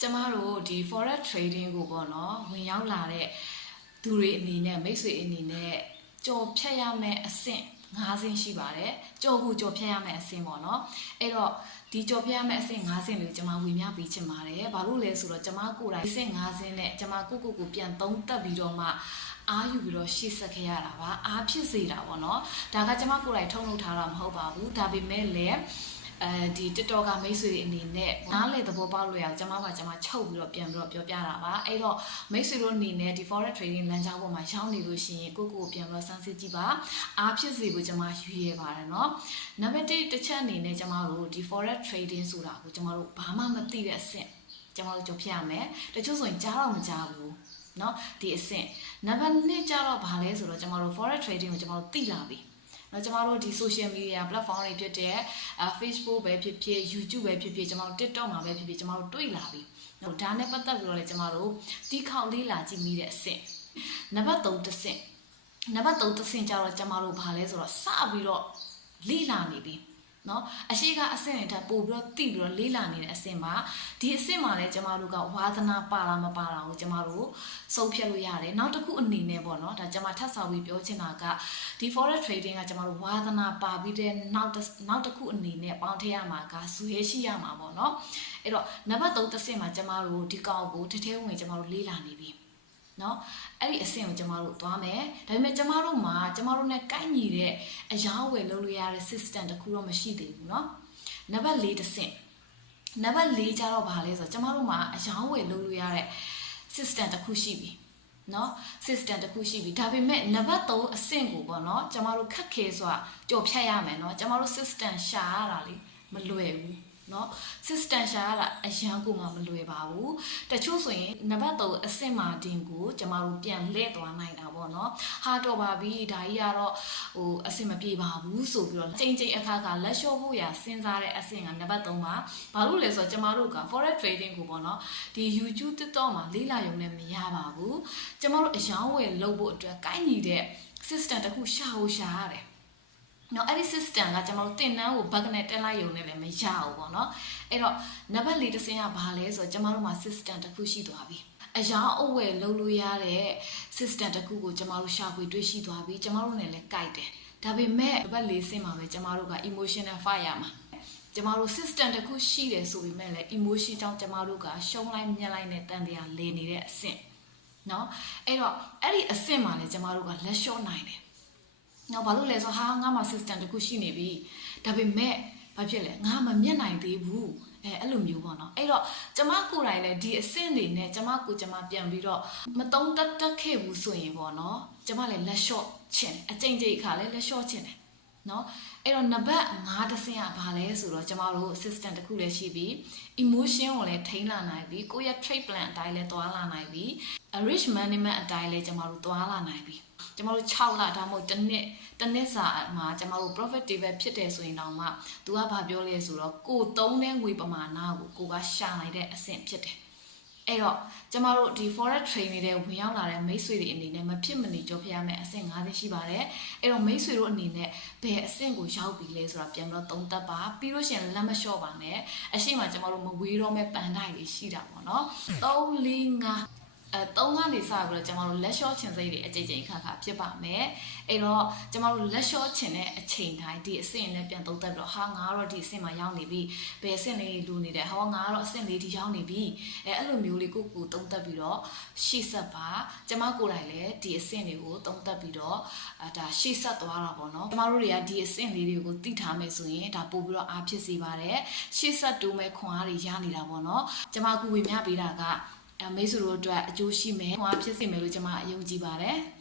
ကျမတို့ဒီ forex trading ကိုပေါ့နော်ဝင်ရောက်လာတဲ့သူတွေအနေနဲ့မိတ်ဆွေအနေနဲ့ကြော်ဖြတ်ရမယ့်အဆင့်၅ဆင့်ရှိပါတယ်ကြော်ကူကြော်ဖြတ်ရမယ့်အဆင့်ပေါ့နော်အဲ့တော့ဒီကြော်ဖြတ်ရမယ့်အဆင့်၅ဆင့်လေးကိုကျွန်မဝင်မြပေးချင်ပါတယ်ဘာလို့လဲဆိုတော့ကျွန်မကိုယ်တိုင်အဆင့်၅ဆင့်နဲ့ကျွန်မကိုကိုကိုပြန်သုံးသပ်ပြီးတော့မှအားယူပြီးတော့ရှေ့ဆက်ခဲ့ရတာပါအားဖြစ်စေတာပေါ့နော်ဒါကကျွန်မကိုယ်တိုင်ထုံးလုပ်ထားတာမဟုတ်ပါဘူးဒါပေမဲ့လည်း အဲဒီ TikTok ကမိတ်ဆွေတွေအနေနဲ့နားလေသဘောပေါက်လို့ရအောင်ကျွန်မကကျွန်မချုပ်ပြီးတော့ပြန်ပြီးတော့ပြောပြတာပါအဲ့တော့မိတ်ဆွေတို့အနေနဲ့ဒီ forex trading လမ်းကြောင်းပေါ်မှာရှောင်းနေလို့ရှိရင်ကိုယ့်ကိုယ်ကိုပြန်ပြီးတော့စမ်းစစ်ကြည့်ပါအားဖြစ်စေဖို့ကျွန်မရွေးရပါတယ်เนาะနံပါတ်1တစ်ချက်အနေနဲ့ကျွန်မတို့ဒီ forex trading ဆိုတာကိုကျွန်မတို့ဘာမှမသိတဲ့အဆင့်ကျွန်မတို့ကြုံဖြစ်ရမယ်တချို့ဆိုရင်ကြားတော့မကြားဘူးเนาะဒီအဆင့်နံပါတ်2ကျတော့ဘာလဲဆိုတော့ကျွန်မတို့ forex trading ကိုကျွန်မတို့သိလာပြီ နော်ကျမတို့ဒီ social media platform တွေဖြစ်တဲ့အဲ Facebook ပဲဖြစ်ဖြစ် YouTube ပဲဖြစ်ဖြစ်ကျမတို့ TikTok မှာပဲဖြစ်ဖြစ်ကျမတို့တွေ့လာပြီ။နော်ဒါနဲ့ပတ်သက်ပြီးတော့လည်းကျမတို့တီးခေါက်လေးလာကြည့်မိတဲ့အဆင့်နံပါတ်3တစ်ဆင့်နံပါတ်3တစ်ဆင့်ကျတော့ကျမတို့ဘာလဲဆိုတော့စပြီးတော့လေးလာနေပြီ။ နော်အရှိကအဆင့်တွေထပ်ပို့ပြီးတော့တိပြီးတော့လေးလာနေတဲ့အဆင့်မှာဒီအဆင့်မှာလည်းကျမတို့ကဝါသနာပါလားမပါလားကိုကျမတို့စုပ်ဖြတ်လို့ရတယ်နောက်တစ်ခုအနေနဲ့ပေါ့နော်ဒါကျမထပ်ဆောင်ပြီးပြောချင်တာကဒီ forex trading ကကျမတို့ဝါသနာပါပြီးတဲ့နောက်တစ်နောက်တစ်ခုအနေနဲ့ပေါင်းထည့်ရမှာကဇွဲရှိရမှာပေါ့နော်အဲ့တော့နံပါတ်3တစ်ဆင့်မှာကျမတို့ဒီကောင်ကိုတထဲဝင်ကျမတို့လေးလာနေပြီ နော်အဲ့ဒီအဆင့်ကိုကျမတို့သွားမယ်ဒါပေမဲ့ကျမတို့မှာကျမတို့ ਨੇ ကိုက်ညီတဲ့အရာဝယ်လုပ်လို့ရတဲ့ system တခုတော့မရှိသေးဘူးเนาะနံပါတ်4တစ်ဆင့်နံပါတ်4ကျတော့ဘာလဲဆိုတော့ကျမတို့မှာအရာဝယ်လုပ်လို့ရတဲ့ system တခုရှိပြီเนาะ system တခုရှိပြီဒါပေမဲ့နံပါတ်3အဆင့်ကိုပေါ့เนาะကျမတို့ခက်ခဲဆိုတာကြော်ဖြတ်ရမယ်เนาะကျမတို့ system ရှာရတာလေမလွယ်ဘူး เนาะ system ရှာရတာအရန်ကိုမှမလွယ်ပါဘူးတချို့ဆိုရင်နံပါတ်3အဆင့်မှာတင်ကိုကျမတို့ပြန်လှည့်သွားနိုင်တာပေါ့เนาะဟာတော့ပါပြီဒါကြီးကတော့ဟိုအဆင်မပြေပါဘူးဆိုပြီးတော့ချိန်ချိန်အခါခါလက်လျှော့ဖို့ရစဉ်းစားတဲ့အဆင့်ကနံပါတ်3ပါဘာလို့လဲဆိုတော့ကျမတို့က forex trading ကိုပေါ့เนาะဒီ YouTube TikTok မှာလေးလာရုံနဲ့မရပါဘူးကျမတို့အယောင်းဝယ်လုပ်ဖို့အတွက်ကိုင်းညီတဲ့ system တစ်ခုရှာဖို့ရှာရတယ် နော်အဲ့ဒီ system ကကျွန်တော်တို့တင်နန်းကို bug နဲ့တက်လိုက်ရုံနဲ့လည်းမရဘူးပေါ့နော်အဲ့တော့နံပါတ်၄တစ်ဆင့်ကဘာလဲဆိုတော့ကျွန်တော်တို့မှာ system တစ်ခုရှိသွားပြီအရာအဝယ်လုပ်လို့ရတဲ့ system တစ်ခုကိုကျွန်တော်တို့ရှာဖွေတွေ့ရှိသွားပြီကျွန်တော်တို့နဲ့လည်းကြိုက်တယ်ဒါပေမဲ့နံပါတ်၄ဆင့်မှာပဲကျွန်တော်တို့က emotional fire ရမှာကျမတို့ system တစ်ခုရှိတယ်ဆိုပေမဲ့လည်း emotion ကြောင့်ကျမတို့ကရှုံးလိုက်မြက်လိုက်နဲ့တန်တရားလေနေတဲ့အဆင့်เนาะအဲ့တော့အဲ့ဒီအဆင့်မှာလည်းကျမတို့ကလက်လျှော့နိုင်တယ် နော်ဘာလို့လဲဆိုဟာငါမှာ system တစ်ခုရှိနေပြီဒါပေမဲ့ဘာဖြစ်လဲငါမမျက်နိုင်သေးဘူးအဲအဲ့လိုမျိုးပေါ့နော်အဲ့တော့ကျမကိုယ်တိုင်လည်းဒီအဆင့်တွေနဲ့ကျမကိုကျမပြန်ပြီးတော့မတုံးတက်တက်ခဲ့ဘူးဆိုရင်ပေါ့နော်ကျမလည်းလက်လျှော့ချင်အကြိမ်ကြိမ်ခါလည်းလက်လျှော့ချင်တယ် နော်အဲ့တော့နံပါတ်5တစ်ဆင့်ကဘာလဲဆိုတော့ကျမတို့ assistant တစ်ခုလည်းရှိပြီး emotion ကိုလည်းထိန်းလာနိုင်ပြီးကိုယ့်ရဲ့ trade plan အတိုင်းလည်းသွားလာနိုင်ပြီး rich management အတိုင်းလည်းကျမတို့သွားလာနိုင်ပြီးကျမတို့6လဒါမှမဟုတ်တစ်နှစ်တစ်နှစ်စာမှာကျမတို့ profitable ဖြစ်တယ်ဆိုရင်တော့မှ तू ကဘာပြောလဲဆိုတော့ကိုသုံးတဲ့ငွေပမာဏကိုကိုကရှာနိုင်တဲ့အဆင့်ဖြစ်တယ် အဲ့တော့ကျမတို့ဒီ forex trade နေတဲ့ဝင်ရောက်လာတဲ့မိတ်ဆွေတွေအနေနဲ့မဖြစ်မနေကြောပြရမယ့်အဆင့်50ရှိပါတယ်အဲ့တော့မိတ်ဆွေတို့အနေနဲ့ဘယ်အဆင့်ကိုရောက်ပြီလဲဆိုတာပြန်ပြီးတော့သုံးသပ်ပါပြီးလို့ရှိရင်လက်မလျှော့ပါနဲ့အရှိမကျမတို့မဝေးတော့မဲ့ပန်တိုင်းတွေရှိတာပေါ့နော်3 4 5 အဲ3ကနေစပြီးတော့ကျမတို့လက်လျှော့ချင်စိတ်တွေအကြိမ်ကြိမ်ခါခါဖြစ်ပါမယ်အဲ့တော့ကျမတို့လက်လျှော့ချင်တဲ့အချိန်တိုင်းဒီအဆင့်နဲ့ပြန်သုံးသပ်ပြီးတော့ဟာငါကတော့ဒီအဆင့်မှာရောက်နေပြီဘယ်အဆင့်လေးလူနေတယ်ဟောငါကတော့အဆင့်လေးဒီရောက်နေပြီအဲအဲ့လိုမျိုးလေးကိုကိုသုံးသပ်ပြီးတော့ရှေ့ဆက်ပါကျမကိုယ်တိုင်လည်းဒီအဆင့်တွေကိုသုံးသပ်ပြီးတော့အဲဒါရှေ့ဆက်သွားတာပေါ့နော်ကျမတို့တွေကဒီအဆင့်လေးတွေကိုသိထားမယ်ဆိုရင်ဒါပို့ပြီးတော့အားဖြစ်စေပါတယ်ရှေ့ဆက်တိုးမဲ့ခွန်အားတွေရနေတာပေါ့နော်ကျမအခုဝေမျှပေးတာက အဲမိတ်ဆွေတို့အတွက်အကျိုးရှိမယ်။ဟောဖြစ်စေမယ်လို့ကျွန်မအယုံကြည်ပါတယ်။